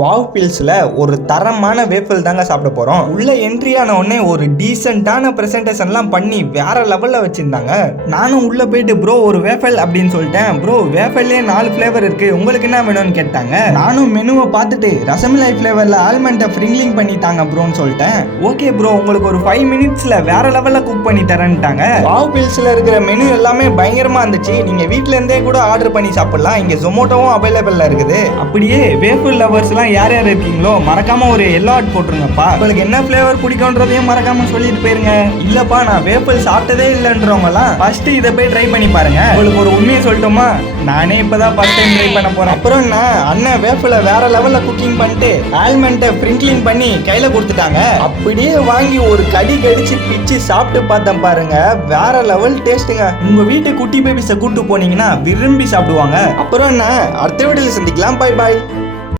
Wow பில்ஸ்ல ஒரு தரமான waffle தாங்க சாப்பிட போறோம். உள்ள என்ட்ரி ஆன உடனே ஒரு டீசென்ட்டான பிரசன்டேஷன்லாம் பண்ணி வேற லெவல்ல வச்சிருந்தாங்க. நானும் உள்ள போயிட்டு ப்ரோ ஒரு வேஃபல் அப்படின்னு சொல்லிட்டேன். ப்ரோ வேஃபல்லே 4 ஃபிளேவர் இருக்கு, உங்களுக்கு என்ன வேணும்னு கேட்டாங்க. நானும் மெனுவை பார்த்துட்டு ரசமலாய் ஃபிளேவர்ல ஆல்மண்டை ஃப்ரிங்லிங் பண்ணிட்டாங்க ப்ரோன்னு சொல்லிட்டேன். ஓகே ப்ரோ உங்களுக்கு ஒரு 5 மினிட்ஸ்ல வேற லெவல்ல குக் பண்ணி தரேன்ட்டாங்க. வாவ் பில்ஸ்ல இருக்கிற மெனு எல்லாமே பயங்கரமா இருந்துச்சு. நீங்க வீட்ல இருந்தே கூட ஆர்டர் பண்ணி சாப்பிடலாம். இங்க ஜொமோட்டோவும் அவைலபிளா இருக்குது. அப்படியே வேஃபில் லவர்ஸ் யார் யார் இருக்கீங்களோ மறக்காம ஒரு எல்லோ ஆட் போட்டுருங்கப்பா. உங்களுக்கு என்ன ஃபிளேவர் பிடிக்கும்ன்றதையும் மறக்காம சொல்லிட்டு போயிருங்க. இல்லப்பா நான் வேஃபில் சாப்பிட்டதே இல்லைன்றவங்கலாம் ஃபர்ஸ்ட் இதை போய் ட்ரை பண்ணி பாருங்க. உங்களுக்கு ஒரு உண்மையை சொல்லட்டுமா, நானே இப்பதான் ஃபர்ஸ்ட் டைம் ட்ரை பண்ண போறேன். அப்புறம் நான் அண்ணன் வேஃபில வேற லெவல்ல குக்கிங் பண்ணிட்டு ஆல்மண்டை ஸ்ப்ரிங்க்லிங் பண்ணி கையில கொடுத்துட்டாங்க. அப்படியே வாங்கி ஒரு கடி கடிச்சு பிச்சு சாப்பிட்டு பார்த்தேன் பாருங்க, வேற லெவல் டேஸ்ட்டுங்க. உங்க வீட்டு குட்டி பேபிஸை கூட்டு போனீங்கன்னா விரும்பி சாப்பிடுவாங்க. அப்புறம் நான் அடுத்த வீடியோல சந்திக்கலாம். Bye bye.